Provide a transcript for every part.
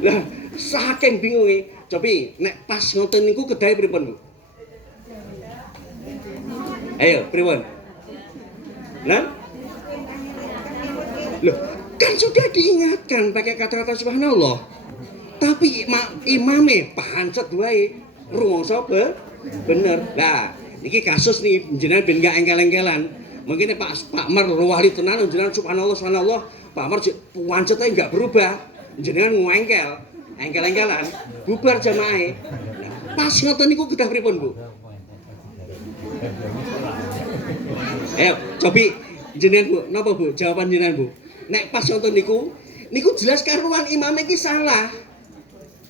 Lah saking bingunge, cobi nek pas ngoten niku kedahe pripun, Bu? Ayo, pripun? Nah? Loh, kan sudah diingatkan pakai kata-kata subhanallah. Tapi imame pancet wae rumangsa bener. Lah, niki kasus nih jenengan ben gak engkel-engkelan. Mungkin Pak Mar wali tenan jenengan subhanallah subhanallah, Pak Mar pancetnya enggak berubah. Jenengan ngengkel, engkel-engkelan, bubar jamaah. Nah, pas ngoten niku kedah pripun, Bu? Ayo, cobi jenengan Bu, napa Bu? Jawaban jenengan Bu. Nek pas ngoten niku jelas karuan imam iki salah.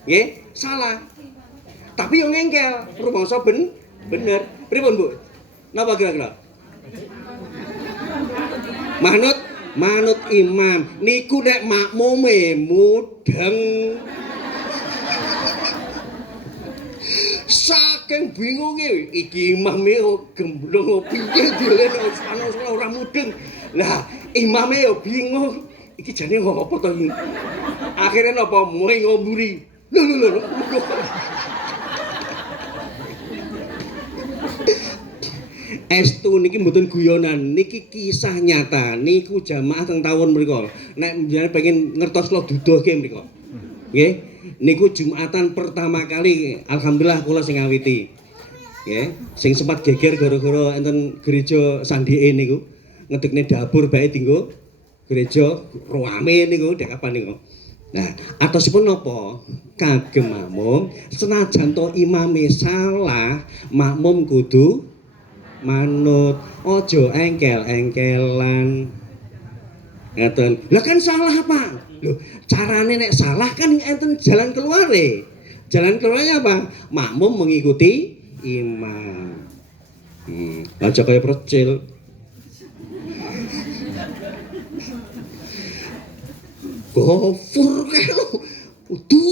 Nggih, salah. Tapi yo ngengkel, rumangsa bener. Pripun Bu? Napa kira-kira? Manut imam. Niku nek makmume mudeng. Saking bingunge iki imame gemblong piye dilen ana ora mudeng. Lah, imame yo bingung. Iki jane ngopo to iki? Akhire napa mulai ngomburi. Lho. Estu niki mboten guyonan, niki kisah nyata. Niku jamaah teng taun mriku. Nek jenengan pengen ngertos kula duduhke mriku. Nggih, niku Jumatan pertama kali alhamdulillah kula sing ngawiti. Nggih, sing sempat geger gara-gara enten gereja sandike niku. Ngedekne dapur bae dienggo gereja rame niku dek kapan niku. Nah, atosipun napa? Kagem makmum, senajan to imame salah, makmum kudu manut. Aja engkel-engkelan. Ngaten. Lah kan salah apa? Loh, carane nek salah kan enten jalan keluare. Jalan keluarnya apa? Makmum mengikuti imam. Aja kaya percil. Gofur kae lho. Udu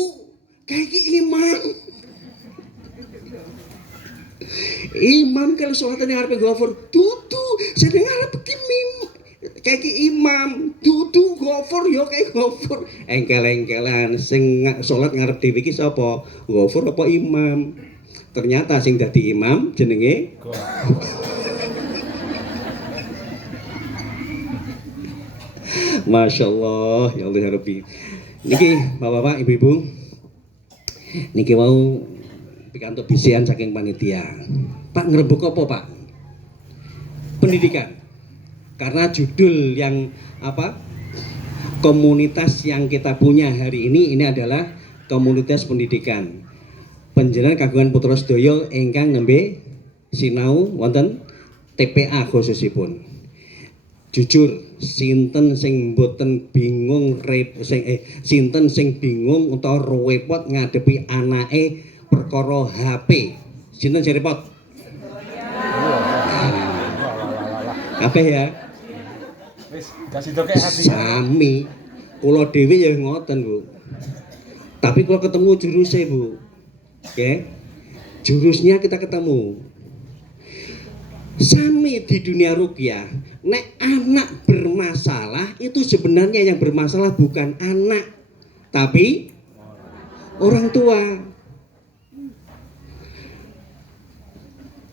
kayak imam. Imam kalau sholatnya ngarepe gofur, dudu sedeng ngarep kimim. Kayak imam, dudu gofur yo kayak gofur. Engkel-engkelan sing sholat ngarep dhewe iki sapa? Gofur apa imam? Ternyata sing dadi imam jenenge Masya Allah, ya Allah ya Rabbi. Niki bapak-bapak, ibu-ibu, niki mau pikantuk bisian saking panitia. Pak ngerebuk apa Pak? Pendidikan. Karena judul yang apa? Komunitas yang kita punya hari ini adalah komunitas pendidikan. Panjenengan kagungan putra sedaya ingkang nembe sinau wonten TPA khususipun. Jujur, sinten sing mboten bingung sinten sing bingung utawa repot ngadepi anake perkara HP. Sinten sing repot? Kabeh ya. Wis, kasih doke hati. Sami. Kula dhewe ya ngoten, Bu. Tapi kalau ketemu jurusnya, Bu. Oke. Jurusnya kita ketemu. Sami di dunia rukyah, nek anak bermasalah itu sebenarnya yang bermasalah bukan anak, tapi orang tua.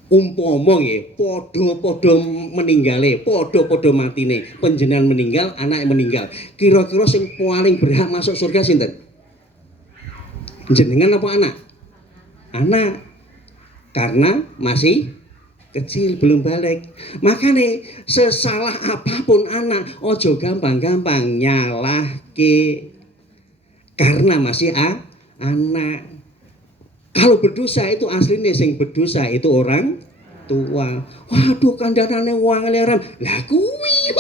Umpama nggih, padha-padha meninggale, padha-padha matine, panjenengan meninggal, anak meninggal. Kira-kira sing paling berhak masuk surga sinten? Jenengan apa anak? Anak. Karena masih kecil belum balik. Makanya sesalah apapun anak ojo gampang-gampang nyalahke karena masih anak. Kalau berdosa itu aslinya sing berdosa itu orang tua. Waduh kandhanane wong eleram. Lah kuwi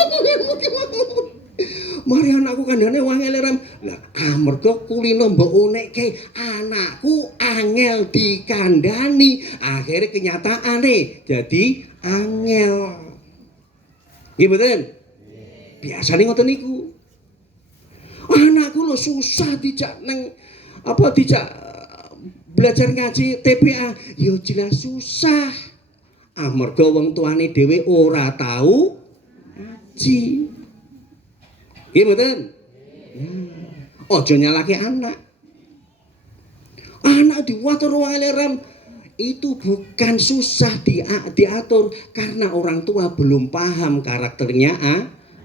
mari anakku kandhane wong eleram. Lah amarga kulino mbok unekke anakku angel dikandhani, akhirnya kenyataane jadi angel. Nggih mboten? Biasane ngoten niku. Anakku lho susah dijak nang dijak belajar ngaji TPA, yo jelas susah. Amarga wong tuane dhewe ora tahu ngaji. Nggih mboten? Aja nyalahke anak. Anak diwatur wangane ram itu bukan susah diatur karena orang tua belum paham karakternya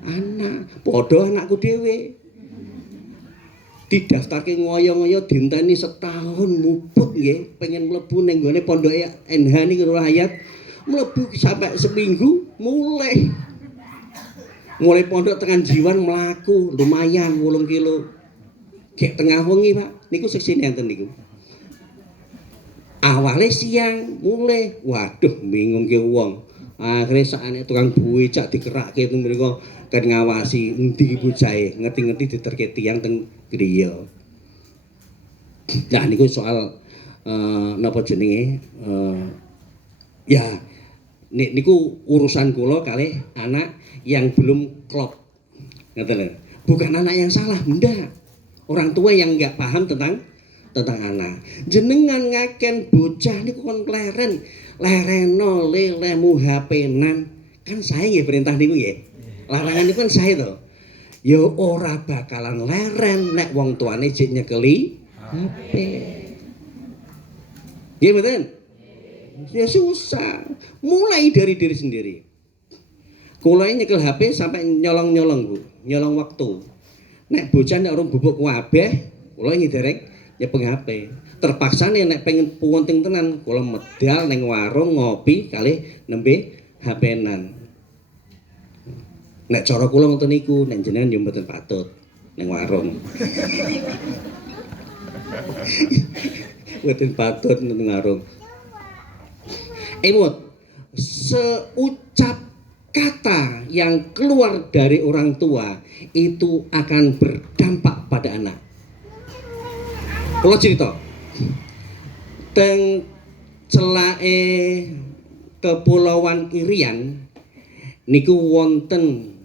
anak. Podo anakku dhewe. Didaftarke ngoyo-ngoyo dinteni setahun muput nggih, pengen mlebu ning gone pondoke NH niki Nurul Hayat. Mlebu sampai seminggu mulai pondok tekan Jiwan mlaku lumayan 8 kilo. Gek tengah wengi, Pak. Niku seksine enten niku. Awale siang mulai, waduh bingung ke wong. Akhirnya sakane tukang becak dikerakke teng mriku kan ngawasi endi bocahe, ngerti-ngerti diterke tiyang teng griya. Nah niku soal napa jenenge ya niku urusan kula kalih anak yang belum klop. Ngoten lho. Bukan anak yang salah, ndak. Orang tua yang enggak paham tentang anak. Jenengan ngaken bocah niku kon lereno lelemu HP-nan. Kan saya nggih perintah niku nggih. Larangan niku kan saya to. Ya ora bakalan leren nek wong tuane jek nyekeli HP. Nggih mboten? Ya susah. Mulai dari diri sendiri. Kula nyekel HP sampai nyolong-nyolong, Bu. Nyolong waktu. Nek bocah nek urung bubuk kabeh, kula ngiderek nyepeng HP. Terpaksa nek pengen puwonting tenan, kula medal ning warung ngopi kalih nembe HP-nan. Nek cara kula ngoten niku, nek jenengan yo mboten patut ning warung. Mboten patut ning warung. Emot, seucap kata yang keluar dari orang tua itu akan berdampak pada anak. Kalau cerita teng celake Kepulauan Irian niku wonten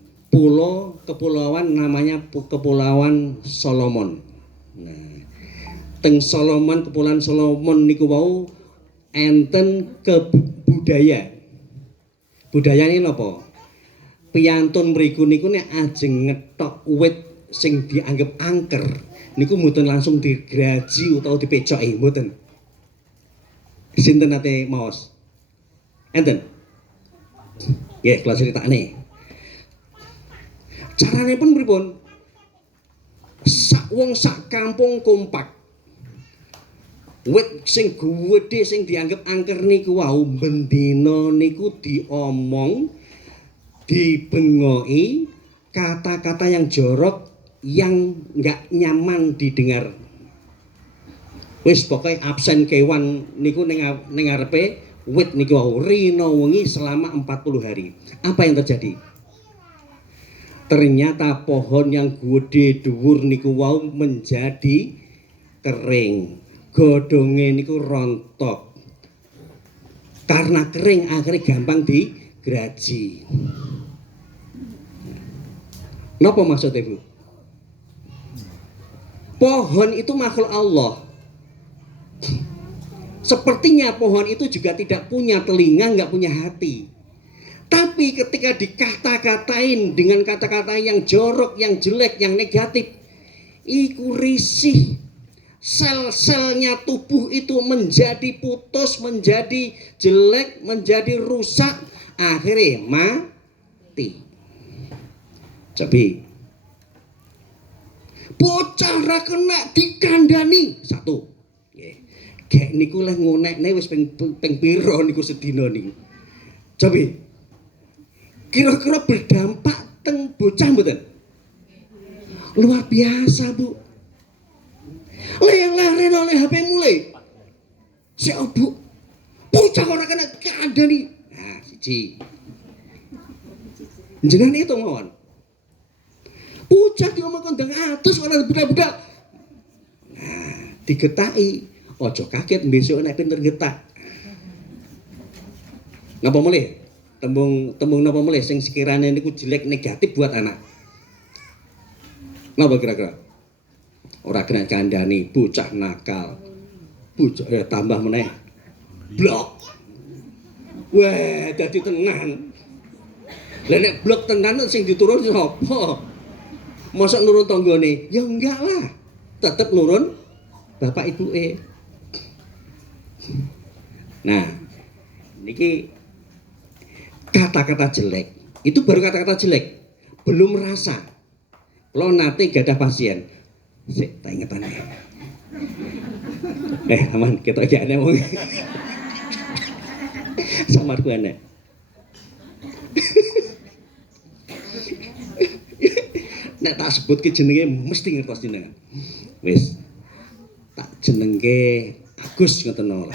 kepulauan namanya Kepulauan Solomon. Nah, teng Kepulauan Solomon niku wau enten budaya. Budaya ini napa? Piyantun mriku niku nek ajeng ngetok wit sing dianggep angker niku mboten langsung digraji utawa dipecoki, mboten. Sinten nate maos? Enten. Nggih, kula critakne. Carane pun pripun? Sak kampung kompak. Wit sing gedhe sing dianggep angker niku wau bendina niku diomong, dibengoki kata-kata yang jorok yang enggak nyaman didengar. Wis pokoke absen kewan niku ning ngarepe wit niku wau rina wengi selama 40 hari. Apa yang terjadi? Ternyata pohon yang gede dhuwur niku wau menjadi kering. Godhonge niku rontok. Karena kering akhirnya gampang digraji. Napa maksudnya, Bu? Pohon itu makhluk Allah. Sepertinya pohon itu juga tidak punya telinga, nggak punya hati. Tapi ketika dikata-katain dengan kata-kata yang jorok, yang jelek, yang negatif, iku risih. Sel-selnya tubuh itu menjadi putus, menjadi jelek, menjadi rusak, akhirnya mati. Cobi bocah ra kena dikandani satu. Kayak niku lah ngonekne wis ping piro niku sedina niku. Cobi kira-kira berdampak teng bocah mboten? Luar biasa, Bu. Leren oleh HP mulai. Si Bu, bocah ora kena kandani. Nah, siji. Jenengan itu mawon. Bocah diomong kondang atus ora budak-budak. Nah, digetaki. Ojo kaget besok nek pinter getak. Napa mulih? Tembung napa mulih sing sekiranya niku jelek negatif buat anak. Napa kira-kira? Ora kena kandhani, bocah nakal. Bocah ya tambah meneh. Blok. Wah, dadi tenan. Lah nek blok tenan sing diturun sapa? Mosok nurun tanggane? Ya enggak lah. Tetep nurun bapak ibuke. Nah, niki kata-kata jelek. Itu baru kata-kata jelek. Belum rasa. Kalau nate gak ada pasien. Sik, tak ingetan ya. Aman, kita aja ada wong. Samarku aneh. Nek tak sebut ke jenenge mesti ngertos jenengan. Wis. Tak jenenge Agus ngoten ora.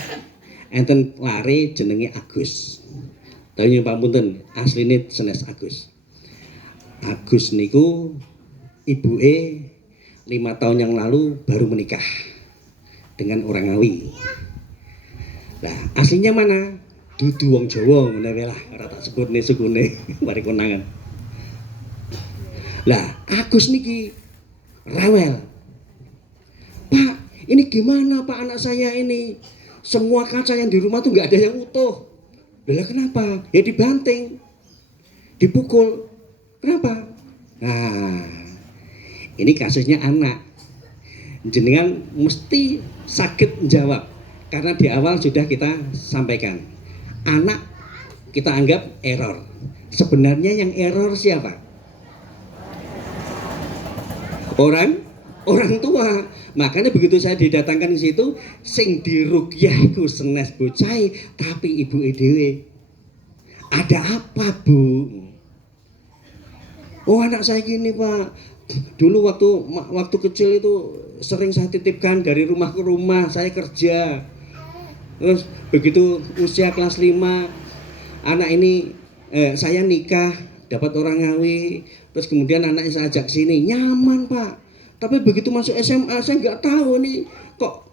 Enten lare jenenge Agus. Tapi nyuwun pamunten, asline sanes Agus. Agus niku ibuke 5 tahun yang lalu baru menikah dengan orang Ngawi. Nah, aslinya mana? Dudu wong Jawa ngene wae lah, ora tak sebutne sukune mari konangan. Lah, Agus niki rewel. Pak, ini gimana Pak anak saya ini? Semua kaca yang di rumah tuh nggak ada yang utuh. Lah kenapa? Ya dibanting, dipukul. Kenapa? Nah, ini kasusnya anak. Jenengan mesti sakit menjawab karena di awal sudah kita sampaikan. Anak kita anggap error. Sebenarnya yang error siapa? Orang tua. Makanya begitu saya didatangkan ke situ, sing diruqyah iku senes bocah, tapi ibu dhewe. Ada apa, Bu? Oh, anak saya gini, Pak. Dulu waktu kecil itu sering saya titipkan dari rumah ke rumah, saya kerja. Terus begitu usia kelas 5, anak ini saya nikah, dapat orang Ngawi, terus kemudian anaknya saya ajak sini, nyaman Pak. Tapi begitu masuk SMA saya nggak tahu nih kok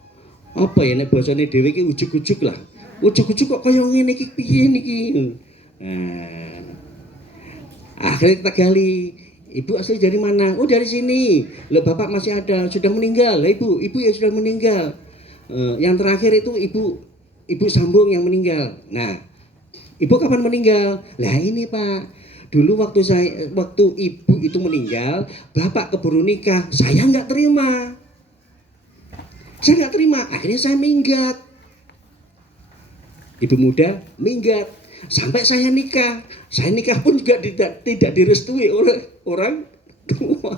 apa ya nek basane dhewe iki ujug-ujug lah. Ujug-ujug kok kaya ngene iki piye niki. Nah, akhirnya kita gali, ibu asli dari mana? Oh dari sini. Loh bapak masih ada, sudah meninggal. Lah ibu ya sudah meninggal. Yang terakhir itu ibu sambung yang meninggal. Nah, ibu kapan meninggal? Lah ini Pak. Dulu waktu ibu itu meninggal, bapak keburu nikah, saya nggak terima. Akhirnya saya minggat. Ibu muda minggat sampai saya nikah. Saya nikah pun juga tidak direstui oleh orang tua.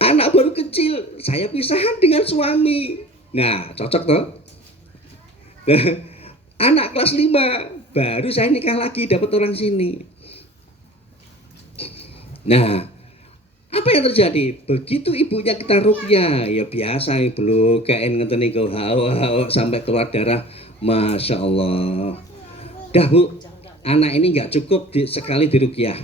Anak baru kecil, saya pisahan dengan suami. Nah, cocok toh? Anak kelas 5 baru saya nikah lagi dapat orang sini. Nah, apa yang terjadi? Begitu ibunya kita ruqyah, ya biasa belum kain ngeten niku hawa sampai keluar darah, masya Allah. Dah Bu, anak ini nggak cukup sekali diruqyah,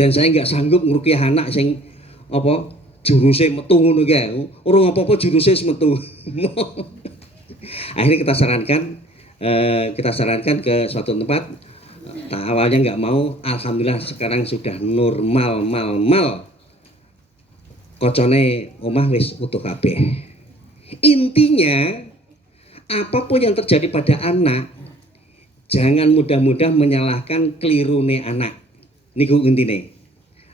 dan saya nggak sanggup ngruqyah anak sing apa juruse metu ngono kae. Ora apa-apa juruse metu. Akhirnya kita sarankan ke suatu tempat. Awalnya nggak mau, alhamdulillah sekarang sudah normal. Kocone omah wis utuh kabeh. Intinya apapun yang terjadi pada anak, jangan mudah-mudah menyalahkan kelirune anak. Niku intine.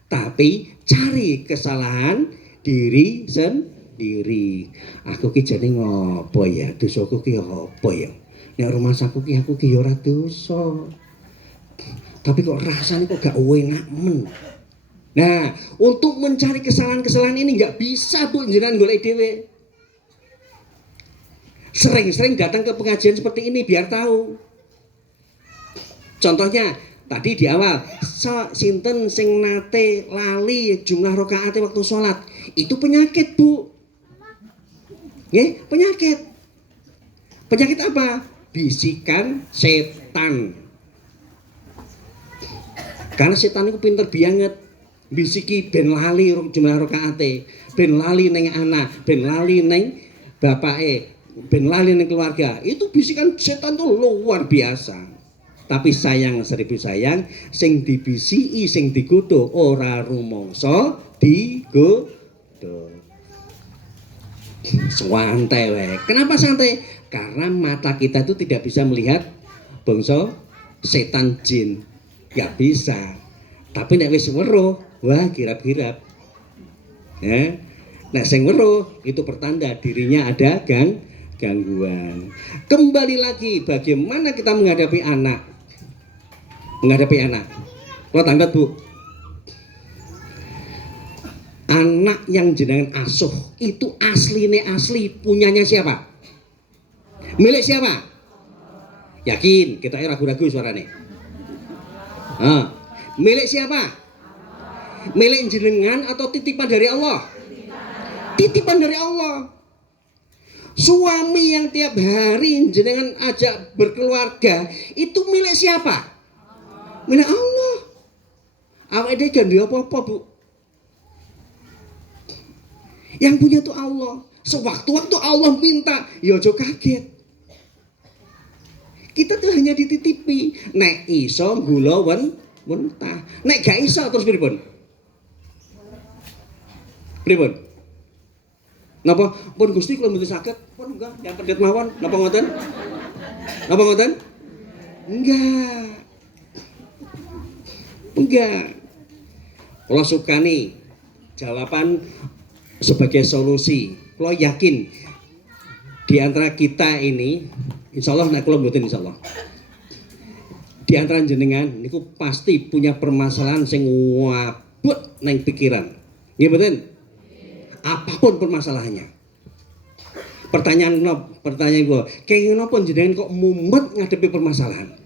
Tapi cari kesalahan diri sendiri. Aku ki jane ngopo ya? Dosaku ki apa ya? Nek rumah saku ki aku ki ya ora dosa. Tapi kok rasanya kok gak enak men. Nah, untuk mencari kesalahan-kesalahan ini nggak bisa Bu jenengan golek dhewe. Sering-sering datang ke pengajian seperti ini biar tahu. Contohnya tadi di awal, sinten sing nate lali jumlah rakaate waktu sholat, itu penyakit Bu. Nggih, penyakit. Penyakit apa? Bisikan setan. Karena setan itu pinter banget. Bisiki ben lali jumlah rakaate, ben lali neng anak, ben lali neng bapake, ben lali neng keluarga. Itu bisikan setan tuh luar biasa. Tapi sayang seribu sayang, sing dibisiki sing digodho ora rumangsa digodho. Santai wae. Kenapa santai? Karena mata kita itu tidak bisa melihat bangsa setan jin. Gak bisa. Tapi nek wis weruh, wah girap-girap. Ya. Nah, sing weruh itu pertanda dirinya ada gangguan. Kembali lagi, bagaimana kita menghadapi anak? Menghadapi anak. Kalau tanggat Bu, anak yang jenengan asuh itu asli punyanya siapa? Milik siapa? Yakin? Kita ragu-ragu suaranya. Milik siapa? Milik jenengan atau titipan dari Allah? Titipan dari Allah. Suami yang tiap hari jenengan ajak berkeluarga itu milik siapa? Milik Allah. Awake dhewe gak duwe apa-apa, Bu. Yang punya itu Allah. Sewaktu-waktu Allah minta, ya aja kaget. Kita tuh hanya dititipi. Nek iso gula mentah. Nek gak iso terus pripun? Pripun? Napa pun Gusti kula mboten saged? Pun enggak, yang pendet mawon. Napa ngoten? Napa ngoten? Enggak. Kula sukani jawaban sebagai solusi. Kula yakin di antara kita ini, insyaallah nek kula mboten insyaallah. Di antara jenengan niku pasti punya permasalahan sing wabut nang pikiran. Nggih mboten? Apapun permasalahannya. Pertanyaan gue, kayak kenapa jenengan kok mumet ngadepi permasalahan?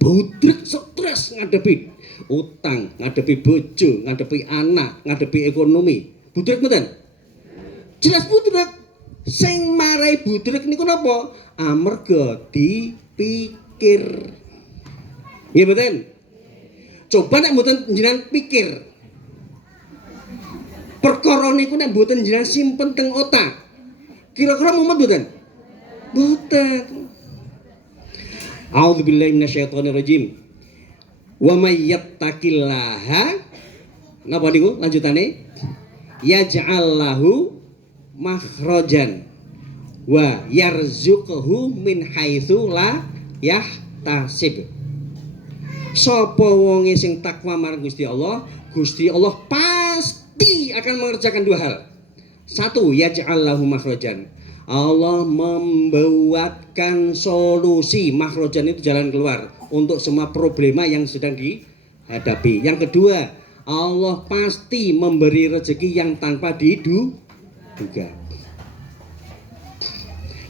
Budrek stres ngadepi utang, ngadepi bojo, ngadepi anak, ngadepi ekonomi. Budrek mboten? Jelas budrek. Sing marai budrek niku napa? Amarga dipikir. Nggih mboten? Coba nek mboten jenengan pikir. Perkara niku nek mboten jenengan simpen teng otak. Kira-kira mumet mboten? Mboten. A'udzubillahi minasyaitonirrajim. Wa may yattaqillaha napa niku lanjutane? Yaj'al lahu makhrajan wa yarzuqhu min haitsu la yahtasib. Sapa wonge sing takwa marang Gusti Allah pasti akan mengerjakan dua hal. Satu, yaj'al lahu makhrajan. Allah membuatkan solusi. Makhrajan itu jalan keluar untuk semua problema yang sedang dihadapi. Yang kedua, Allah pasti memberi rezeki yang tanpa diduga.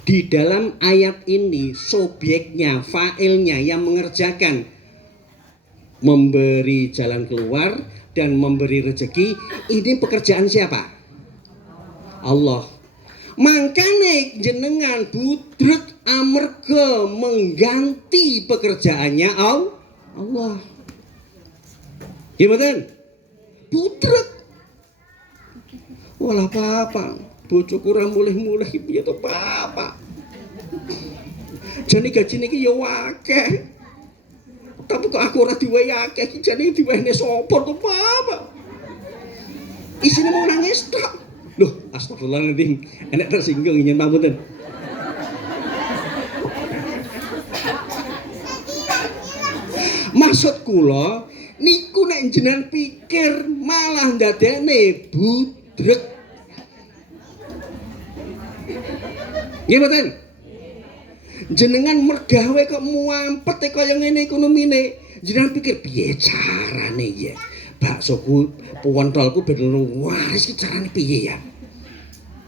Di dalam ayat ini subjeknya, fa'ilnya yang mengerjakan memberi jalan keluar dan memberi rezeki, ini pekerjaan siapa? Allah. Makanya jenengan budrek amarga mengganti pekerjaannya Allah. Gimana? Budrek. Walah apa? Bojo kurang mulih-mulih piye to Bapak? Jane gajine iki ya akeh. Tapi kok aku ora diwehi akeh iki jane diwehne sapa to Bapak? Isine mau nangis tok. Loh, astagfirullahaladzim, enak tersinggung ingin pamunten. Maksud kula niku nek jenengan pikir malah ndadekne budrek. Nggih mboten? Jenengan mergawe kok muampet kaya ngene ekonomine. Jenengan pikir piye carane ya? Baksoku pontolku ben waris ki carane piye ya?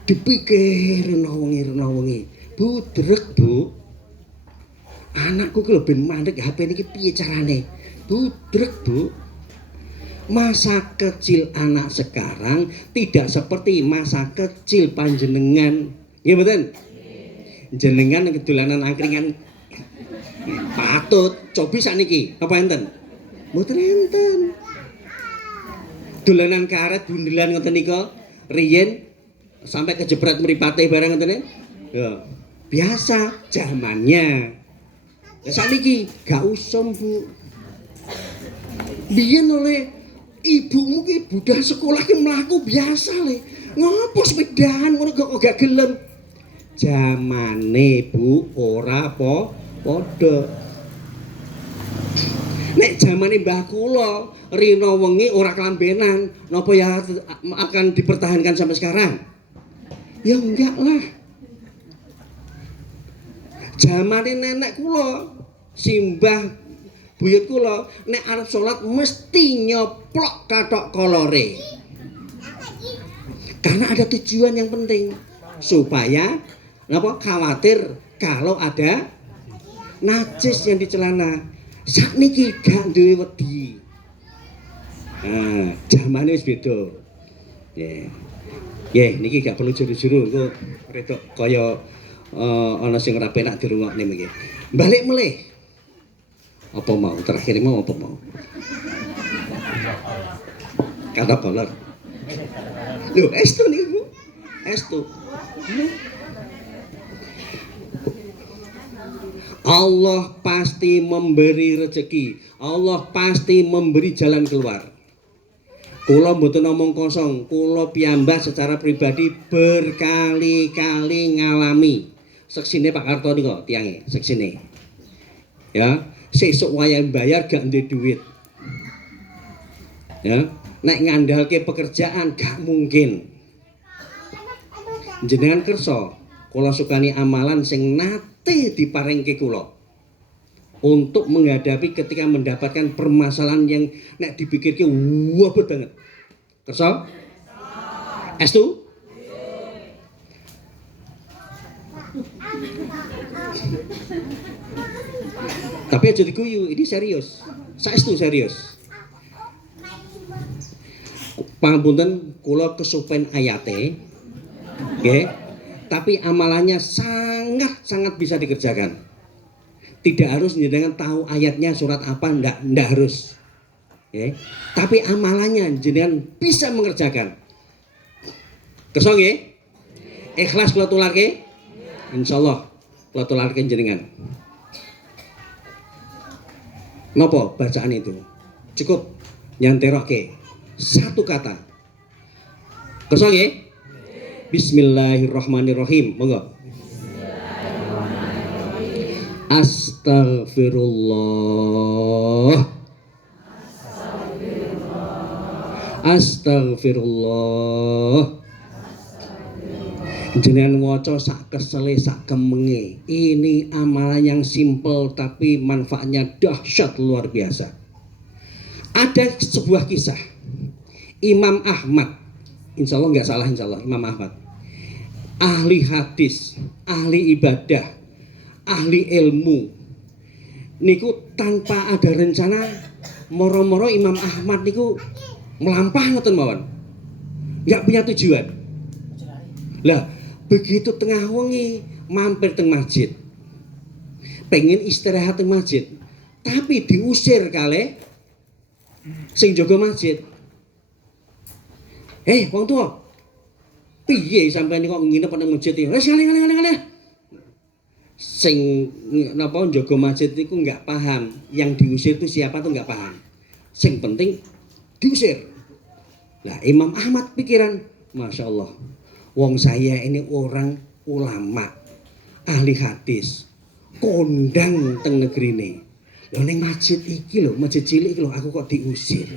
Dipikir wengi. Budrek, Bu. Anakku ki lho ben mandek HP niki piye carane? Budrek, Bu. Masa kecil anak sekarang tidak seperti masa kecil panjenengan. Nggih mboten? Jenengan kedolanan angkringan patut cobi sakniki apa enten? Mboten enten. Dolanan karet bundelan ngoten nika riyen sampai kejebret mripate barang ngoten ya. Biasa zamannya. Ya sakniki gak usum, Bu. Biyen oleh ibumu ki budal sekolah ki mlaku biasa le. Ngopo sepedahan ngono kok gak gelem. Zamane Bu ora padha. Nek zamane mbah kula rina wengi ora kelambenan, napa ya akan dipertahankan sampai sekarang? Ya enggak lah. Jamane nenek kula, simbah buyut kula nek arep salat mesti nyoplok kathok kolore. Karena ada tujuan yang penting supaya apa khawatir kalau ada najis yang di celana. Sakniki gak duwe wedi. Nah, zamane wis beda. Nggih. Nggih, niki gak perlu juru-juru engko redok kaya ana sing ora penak dirungokne niki. Balik melih. Apa mau terakhir mau apa mau? Kata kolor. Loh, estu niku. Estu. Allah pasti memberi rezeki. Allah pasti memberi jalan keluar. Kula mboten ngomong kosong, kula piyambak secara pribadi berkali-kali ngalami. Seksine Pak Karto niku tiange, seksine. Ya, sesuk wayah bayar gak ndek duit. Ya, nek ngandalke pekerjaan gak mungkin. Jenengan kersa kula sukani amalan sing nate diparingke kula untuk menghadapi ketika mendapatkan permasalahan yang nek dipikirke wabot banget. Kersa? Estu? Tapi aja diguyu, ini serius. Saestu serius. Pangapunten kula kesupen ayate. Nggih. Tapi amalannya sangat bisa dikerjakan. Tidak harus jenengan tahu ayatnya surat apa, ndak harus. Okay. Tapi amalannya jenengan bisa mengerjakan. Kersa nggih? Ikhlas kula tularke? Insyaallah kula tularke jenengan. Napa bacaan itu? Cukup nyanteroke satu kata. Kersa nggih? Bismillahirrahmanirrahim. Monggo. Astaghfirullah. Astaghfirullah. Jenengan waca sak kesele sak kemenge. Ini amalan yang simple tapi manfaatnya dahsyat luar biasa. Ada sebuah kisah Imam Ahmad, insya Allah nggak salah, insya Allah Imam Ahmad, ahli hadis, ahli ibadah, ahli ilmu. Niku tanpa ada rencana, moro-moro Imam Ahmad niku melampah ngoten mawon, nggak punya tujuan. Lah begitu tengah wengi mampir teng masjid, pengen istirahat teng masjid, tapi diusir kali sing jaga masjid. Wong tua, piye sampeyan kok nginep nang masjid iki? Wis kali. Sing napa jaga masjid iku enggak paham, yang diusir itu siapa tuh enggak paham. Sing penting diusir. Lah Imam Ahmad pikiran, Masya Allah, wong saya ini orang ulama, ahli hadis, kondang teng negeri ini. Lho ning masjid iki lho, masjid cilik iki lho aku kok diusir.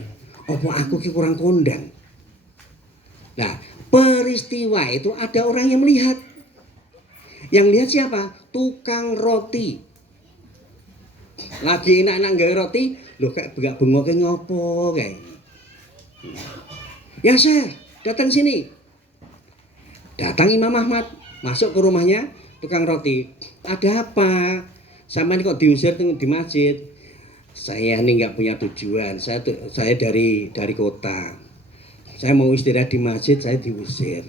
Apa aku ki kurang kondang? Nah, peristiwa itu ada orang yang melihat. Yang lihat siapa? Tukang roti. Lagi enak-enak gawe roti, lho kayak bengak-bengoke ngopo kae. Ya Syekh, datang sini. Datang Imam Ahmad, masuk ke rumahnya tukang roti. Ada apa? Sampai kok diusir di masjid? Saya ini nggak punya tujuan. Saya dari kota. Saya mau istirahat di masjid, saya diusir.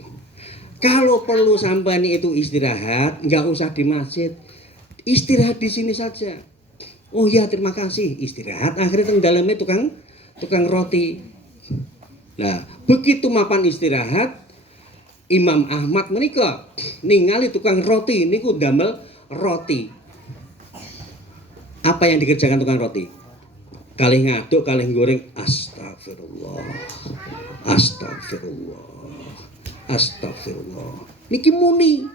Kalau perlu sampean itu istirahat, nggak usah di masjid, istirahat di sini saja. Oh ya terima kasih, istirahat. Akhirnya teng dalamnya tukang roti. Nah begitu mapan istirahat, Imam Ahmad menika ningali tukang roti niku damel roti. Apa yang dikerjakan tukang roti? Kalih ngaduk, kalih goreng. Astagfirullah. Astagfirullah. Niki muni.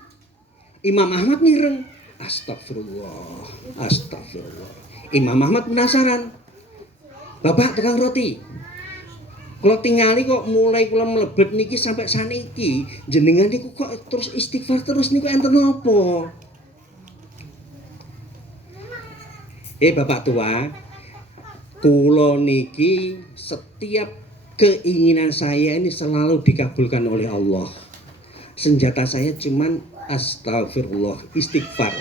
Imam Ahmad mireng. Astagfirullah. Imam Ahmad penasaran. Bapak tukang roti, kalau tingali kok mulai kula mlebet niki sampai saniki, jenengan niku kok terus istighfar terus niku enten napa? Bapak tua, kula niki setiap keinginan saya ini selalu dikabulkan oleh Allah. Senjata saya cuman astagfirullah, istighfar.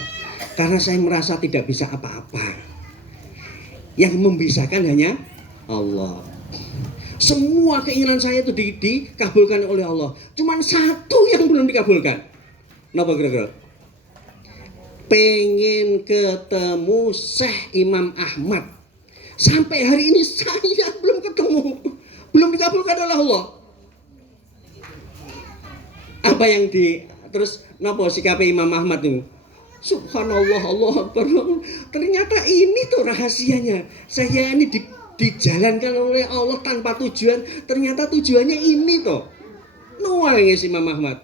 Karena saya merasa tidak bisa apa-apa. Yang membisahkan hanya Allah. Semua keinginan saya itu dikabulkan oleh Allah. Cuman satu yang belum dikabulkan. Napa kira-kira? Pengen ketemu Syekh Imam Ahmad. Sampai hari ini saya belum ketemu. Belum dikabulkan oleh Allah. Apa yang terus napa sikap Imam Ahmad itu? Subhanallah, Allah Akbar. Ternyata ini tuh rahasianya. Saya ini dijalankan oleh Allah tanpa tujuan. Ternyata tujuannya ini tuh. Nuwangis Imam Ahmad.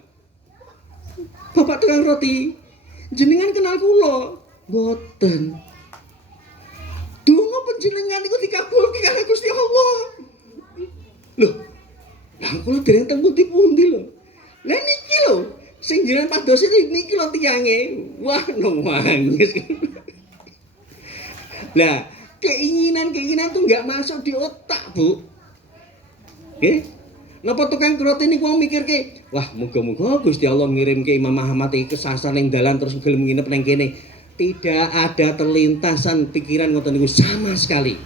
Bapak tukang roti, jenengan kenal kula? Mboten. Donga panjenengan iku dikabulke karo Gusti Allah. Loh, lah kula dereng teng pundi-pundi lho. Lah niki lho, sing jenengan pados niki lho tiyange. Wah, nangis. Lah, keinginan tuh nggak masuk di otak, Bu. Nggih. Napa tukang roti niku wong mikirke, wah muga-muga Gusti Allah ngirimke Imam Ahmad iki kesasar ning dalan terus gelem nginep nang kene. Tidak ada terlintasan pikiran ngoten niku sama sekali.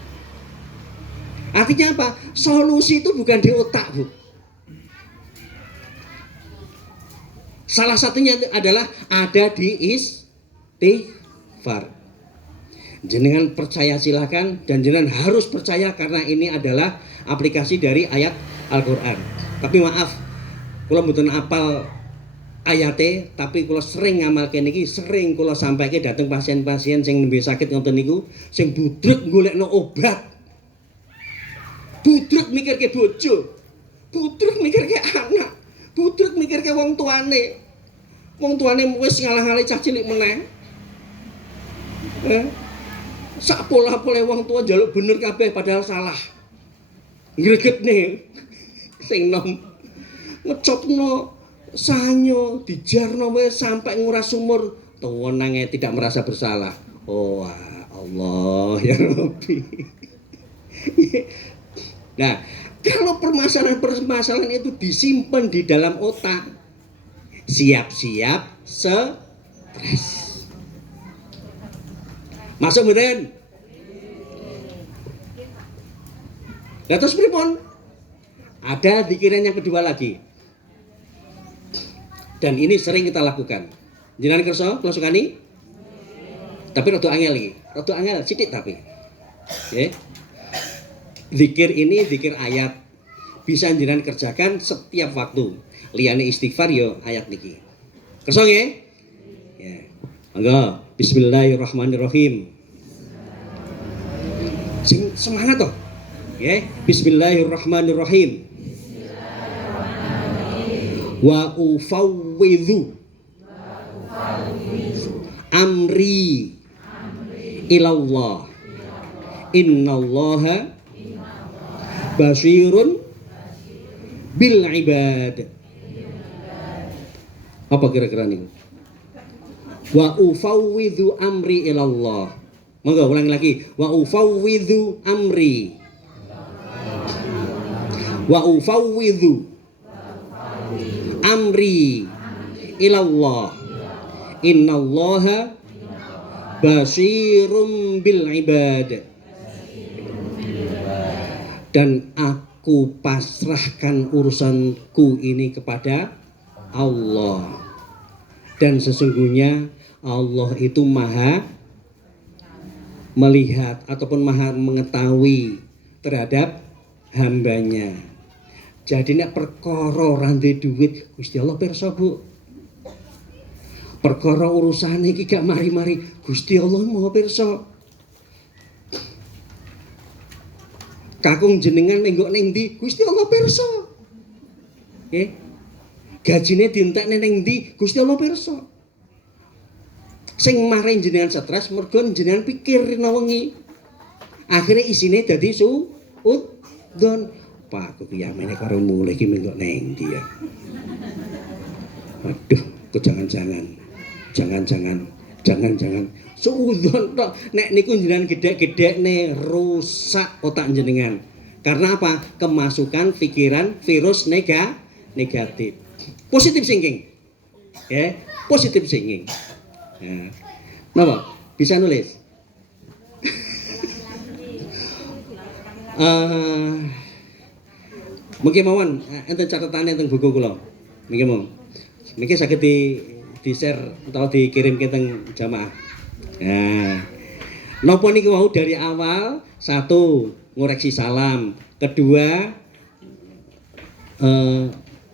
Artinya apa? Solusi itu bukan di otak, Bu. Salah satunya adalah ada di istighfar. Jenengan percaya silakan, dan jenengan harus percaya karena ini adalah aplikasi dari ayat Al-Quran. Tapi maaf, kula mboten apal ayate, tapi kula sering ngamalke niki, sering kula sampaike dateng pasien-pasien sing nembe sakit ngoten niku, sing budreg golekno obat. Budreg mikirke bojo, budreg mikirke anak, budreg mikirke wong tuane. Wong tuane wis ngalah-ngalih cah cilik meneh. Sak pola-pole wong tua njaluk bener kabeh padahal salah. Ngregetne sing nom ngecopno sanyo dijarno wis sampai nguras sumur tuwenange tidak merasa bersalah. Oh Allah ya Rabbi. Nah, kalau permasalahan itu disimpan di dalam otak, siap-siap stres. Masuk mboten? Lah terus pripun? Ada pikiran yang kedua lagi. Dan ini sering kita lakukan. Jenengan kersa kula sukani? Tapi rada angel iki. Rada angel sithik tapi. Nggih. Zikir ini zikir ayat. Bisa jenengan kerjakan setiap waktu. Liyane istighfar yo ayat niki. Kersa nggih? Ya. Monggo. Bismillahirrahmanirrahim. Semangat toh. Ya, bismillahirrahmanirrahim. Wa ufawwidhu amri ilallah. Innallaha basirun bil ibad. Apa kira-kira nih? Wa ufawwidhu amri ilallah. Monggo ulangi lagi. Wa ufawwidhu amri. Wa ufawwidhu amri ilallah. Innallaha basirum bil ibad. Dan aku pasrahkan urusanku ini kepada Allah. Dan sesungguhnya Allah itu maha melihat ataupun maha mengetahui terhadap hambanya. Jadi nek perkara rande duit Gusti Allah pirsa, Bu. Perkara urusane iki gak mari-mari Gusti Allah maha pirsa. Kakung jenengan nenggok ning ndi Gusti Allah pirsa. Nggih. Gajine dientekne ning ndi Gusti Allah pirsa. Sing maring jenengan stres mergo jenengan pikir rina wengi. Akhire isine dadi suudzon. Pak aku kiyamene karo mulih iki mengko neng ndi ya. Waduh, jangan-jangan Suudon tok. Nek niku jenengan gedhe-gedhekne rusak otak jenengan. Karena apa? Kemasukan pikiran virus negatif. Positive thinking. Ya, positive thinking. Nah, napa? Bisa nulis? Mungkin mawon enten catatane teng buku kula. Mungkin mau. Mungkin saged di share atau dikirim ke teng jamaah. Nah, nopo niku wau dari awal satu ngoreksi salam, kedua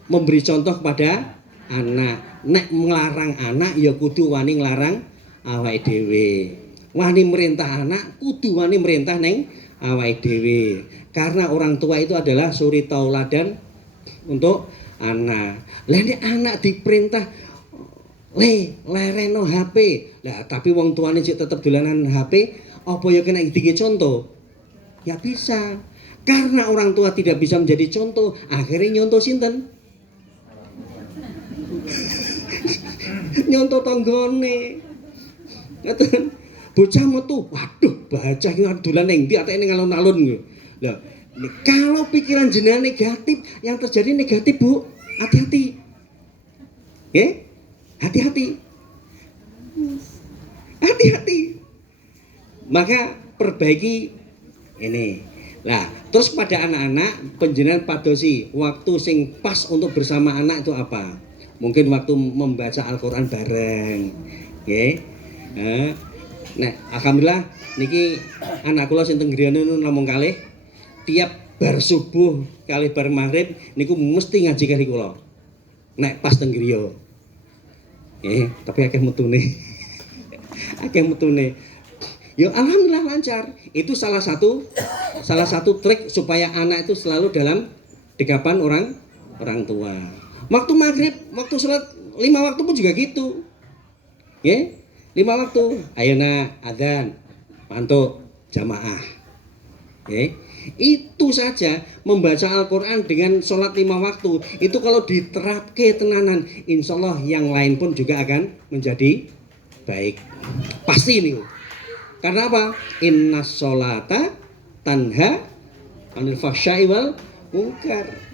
memberi contoh kepada anak. Nek nglarang anak ya kudu wani nglarang awake dhewe. Wani merintah anak kudu wani merintah neng awake dhewe. Karena orang tua itu adalah suri tauladan untuk anak. Lah nek anak diperintah lereno HP. Lah tapi wong tuane sik tetep dolanan HP, apa ya kena dikek contoh? Ya bisa. Karena orang tua tidak bisa menjadi contoh, akhirnya nyontoh sinten? Nyontoh tanggane. Ngoten. Bocah metu, waduh, bocah iki dolan ning ndi atene ngalun-alun lho. Lah, kalau pikiran jenengan negatif, yang terjadi negatif, Bu. Hati-hati. Nggih? Hati-hati. Hati-hati. Maka perbaiki ini. Lah, terus pada anak-anak panjenengan padosi waktu sing pas untuk bersama anak itu apa? Mungkin waktu membaca Al-Qur'an bareng. Nggih. Nah, alhamdulillah niki anak kula sing teng griyane namung kalih tiap bar subuh kalih bar maghrib niku mesti ngaji kali kula. Nek pas teng griya. Tapi akeh metune. Akeh metune. Ya alhamdulillah lancar. Itu salah satu trik supaya anak itu selalu dalam dekapan orang tua. Waktu maghrib, waktu sholat 5 waktu pun juga gitu. 5 waktu. Ayeuna adzan, mantuk jamaah. Itu saja membaca Al-Quran dengan sholat 5 waktu. Itu kalau diterapke tenanan, insya Allah yang lain pun juga akan menjadi baik. Pasti ini. Karena apa? Inna sholata tanha anil fahsya'i wal munkar.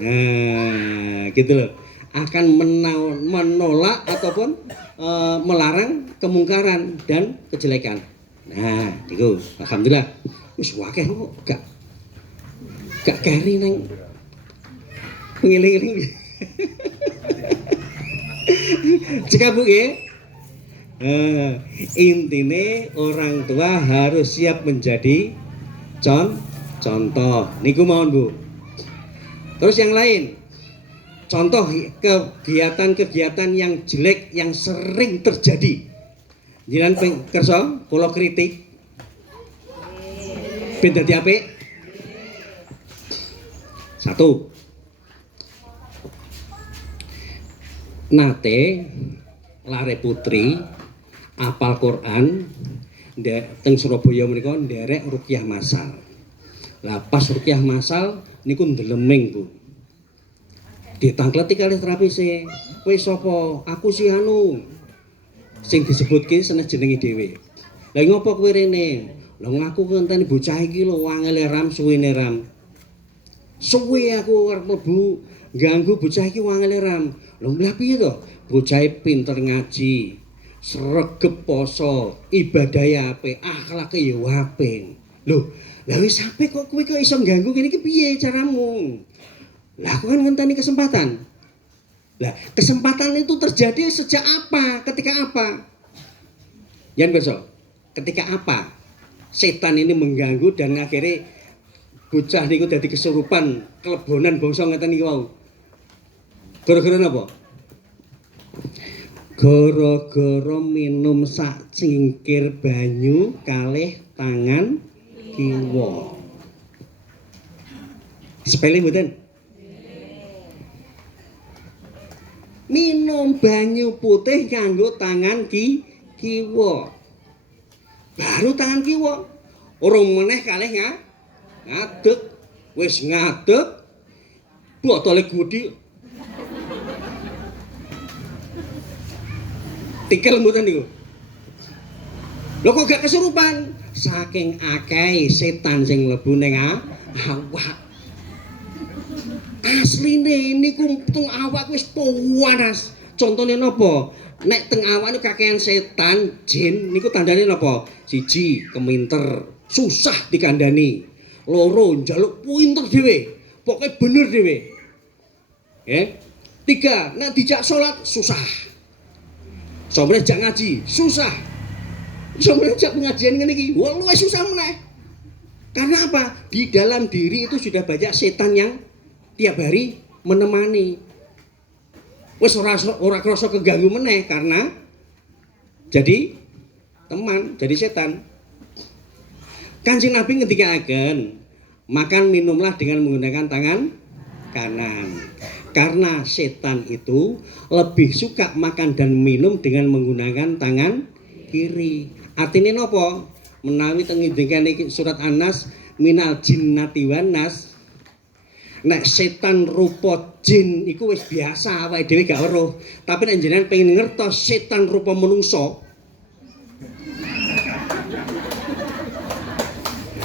Nah, gitu loh. Akan menolak ataupun melarang kemungkaran dan kejelekan. Nah, itu alhamdulillah. Wis wakeh kok gak kari nang ngiling-iling. Cekap Bu ya. Intine orang tua harus siap menjadi contoh. Niku mawon Bu. Terus yang lain, contoh kegiatan-kegiatan yang jelek yang sering terjadi. Jenengan kersa kula kritik. Ben dadi apik. 1. Nate lare putri apal Quran teng Surabaya menika nderek ruqyah masal. Lah pas ruqyah masal niku ndeleming Bu. Ditangkleti kalih terapise. Kowe sapa? Aku si anu. Sing disebutke seneng jenenge dhewe. Lah ngopo kowe rene? Lah ngaku ngenteni bocah iki lho wangele ram suwene ram. Suwe aku arep mlebu ganggu bocah iki wangele ram. Lha piye to? Bocah pinter ngaji, sregep poso, ibadahe apik, akhlake ya apik. Lho, lah wis sampe kok kowe kok iso ganggu kene iki piye caramu? Lah aku kan ngenteni kesempatan. Lah, kesempatan itu terjadi sejak apa? Ketika apa? Jan besok. Ketika apa? Setan ini mengganggu dan akhirnya bocah niku dadi kesurupan, kelebonan bangsa ngeten iki wau. Gara-gara napa? Gara-gara minum sak cingkir banyu kalih tangan kiwa. Sepele mboten? Minum banyu putih kanggo tangan kiwa. Baru tangan kiwa. Urung meneh kalih ngadeg. Wis ngadeg botole gudi. Tikel mboten niku. Lho kok gak kesurupan? Saking akeh setan sing mlebu ning awak. Asline niku teng awak wis panas. Contone napa? Nek teng awak niku kakean setan, jin niku tandane napa? Siji, keminter, susah dikandani. Loro, njaluk pinter dhewe. Pokoke bener dhewe. Nggih. 3, nek dijak salat susah. Somene jak ngaji, susah. Somene jak pengajian ngene iki, luwih susah meneh. Karena apa? Di dalam diri itu sudah banyak setan yang tiap hari menemani. Wis ora krasa keganggu meneh karena jadi teman, jadi setan. Kanjeng Nabi ngendikaken, makan minumlah dengan menggunakan tangan kanan. Karena setan itu lebih suka makan dan minum dengan menggunakan tangan kiri. Artinya napa? Menawi teng ngendikane surat An-Nas minal jinnati wan nas. Nek setan rupa jin iku wis biasa awake dhewe gak weruh. Tapi nek jenengan pengen ngertos setan rupa manungsa,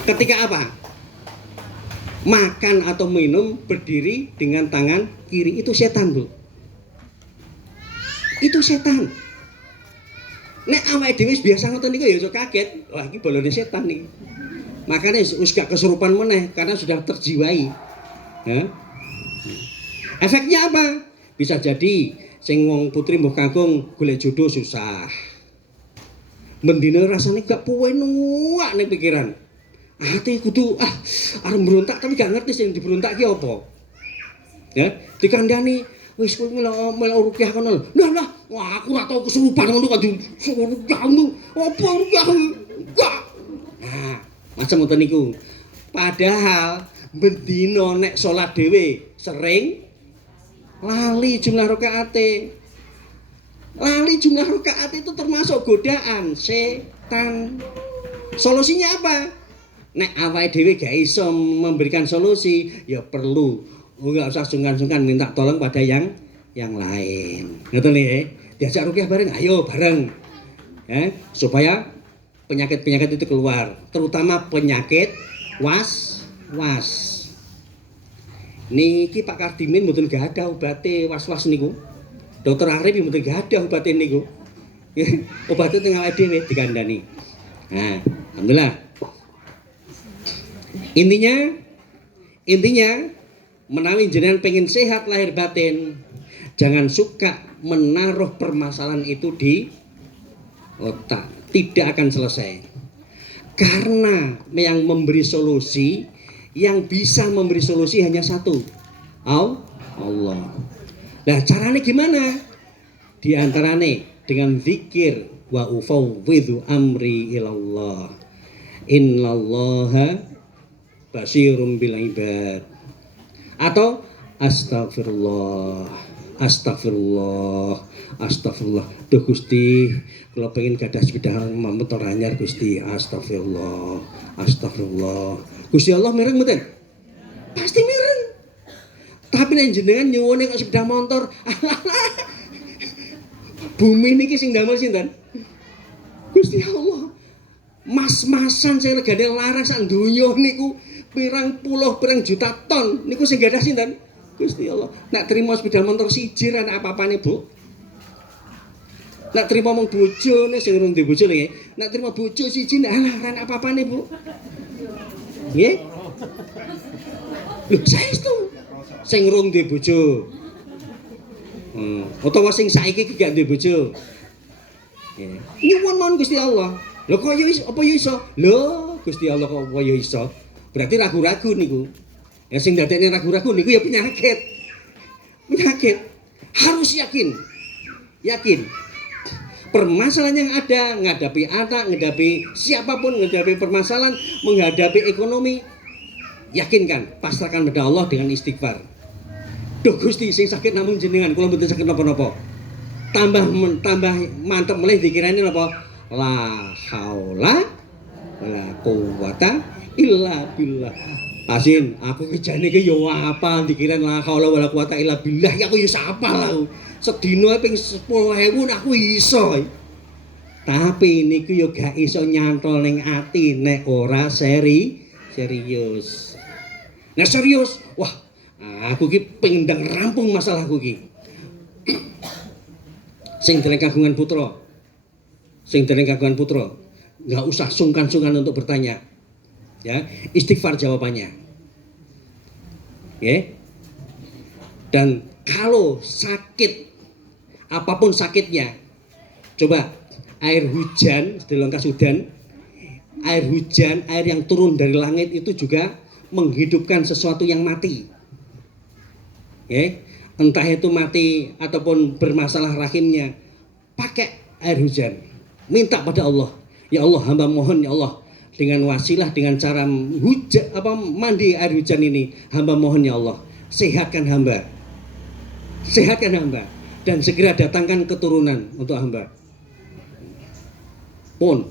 ketika apa? Makan atau minum berdiri dengan tangan kiri, itu setan, Bu. Itu setan. Nek awake dhewe biasa ngoten niku ya iso kaget. Wah, iki bolone setan nih. Makanya wis gak kesurupan meneh karena sudah terjiwai. Ya. Efeknya apa? Bisa jadi sing wong putri mbok kakung golek jodoh susah. Mendina rasane gak puwenuak ning pikiran. Ati kudu arep mbrontak tapi gak ngerti sing diberontak ki apa. Ya, dikandani wis kowe melu rukyah kono. Lah, wah aku ora tau kesurupan ngono kok kamu. Apa rukyah? Enggak. Nah, macam ngoten niku. Padahal bendina nek salat dhewe sering lali jumlah rakaate. Lali jumlah rakaat itu termasuk godaan setan. Solusinya apa? Nek awake dhewe gak iso memberikan solusi, ya perlu enggak usah sungkan-sungkan minta tolong pada yang lain. Ngoten nggih. Diajak rukyah bareng, ayo bareng. Ya, supaya penyakit-penyakit itu keluar, terutama penyakit was. Niki Pak Kardimin mboten gak ada obate was-was niku. Dokter Arif mboten gak ada obate niku. Obate teng awake dhewe dikandani. Nah, alhamdulillah. Intinya menawi jenengan pengen sehat lahir batin, jangan suka menaruh permasalahan itu di otak, tidak akan selesai. Karena yang memberi solusi, yang bisa memberi solusi hanya satu, Allah. Nah, caranya gimana? Di antaranya dengan zikir wa ufawwidhu amri ilallah. Innallaha basirum bil ibad. Atau astagfirullah. Duh Gusti, kalau pengen gadah sepeda motor anyar Gusti. Astagfirullah. Gusti Allah mireng mboten? Pasti mireng. Tapi nek jenengan nyuwune kok sepeda motor, bumi niki sing damel sinten? Gusti Allah. Mas-masan sing regane larang sak donya niku pirang puluh pirang juta ton niku sing gadah sinten? Gusti Allah. Nek trimo sepeda motor siji ra nek apa-apane, Bu. Nek trimo mung bojone sing urung duwe bojo nggih. Nek trimo bojo siji nek ra nek apa-apane, Bu. Nggih? Lho, saestu. Sing urung duwe bojo. Utawa sing saiki gak duwe bojo. Nggih. Nyuwun mawon Gusti Allah. Lho kok ya iso? Apa ya iso? Lho, Gusti Allah kok apa ya iso? Berarti ragu-ragu niku. Ya sing dadekne ragu-ragu niku ya penyakit. Harus yakin. Permasalahan yang ada, menghadapi anak, menghadapi siapapun, menghadapi permasalahan, menghadapi ekonomi, yakinkan, pasrahkan pada Allah dengan istighfar. Duh Gusti, sing sakit namung jenengan, kula mboten sakit napa-napa. Tambah mantep melih dikirane napa? La haula wala quwata illa billah. Asin, aku ki jane ki yo apal dikiran la haula wala quwata illa billah. Aku yo sapal aku. Sedina ping 10.000 aku iso. Tapi niku yo gak iso nyantol ning ati nek ora serius. Nek serius, wah, aku ki pengen ndang rampung masalahku ki. Sing dereng kagungan putra. Nggak usah sungkan-sungkan untuk bertanya. Ya, istighfar jawabannya. Ya. Dan kalau sakit, apapun sakitnya, coba air hujan, sedelok kasudan, air hujan, air yang turun dari langit itu juga menghidupkan sesuatu yang mati. Ya, entah itu mati ataupun bermasalah rahimnya, pakai air hujan, minta pada Allah, ya Allah, hamba mohon ya Allah, dengan wasilah, dengan cara hujan mandi air hujan ini, hamba mohon ya Allah, sehatkan hamba, dan segera datangkan keturunan untuk hamba. Pun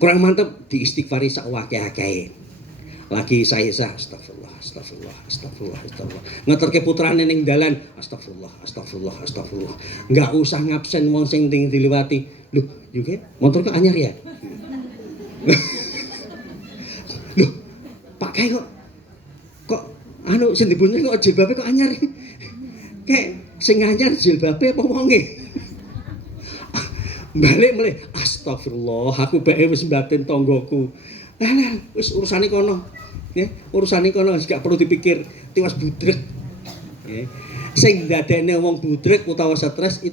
kurang mantep diistighfari sak wakeh-akeh. Lagi saya astagfirullah. Ngeterke putrane ning dalan, astagfirullah. Enggak usah ngabsen wong sing diliwati. Loh, yo ke motor kok anyar ya? Loh, Pak Kai kok anu sing dibunyi kok jilbabe kok anyar. Kek sing anyar jilbabe apa wonge? Balik astagfirullah, aku bae wis mbatin tanggoku. Lah wis urusane kono. Ya, urusane kono gak perlu dipikir, tiwas budrek. Ya. Sing ndadekne wong budrek utawa stres itu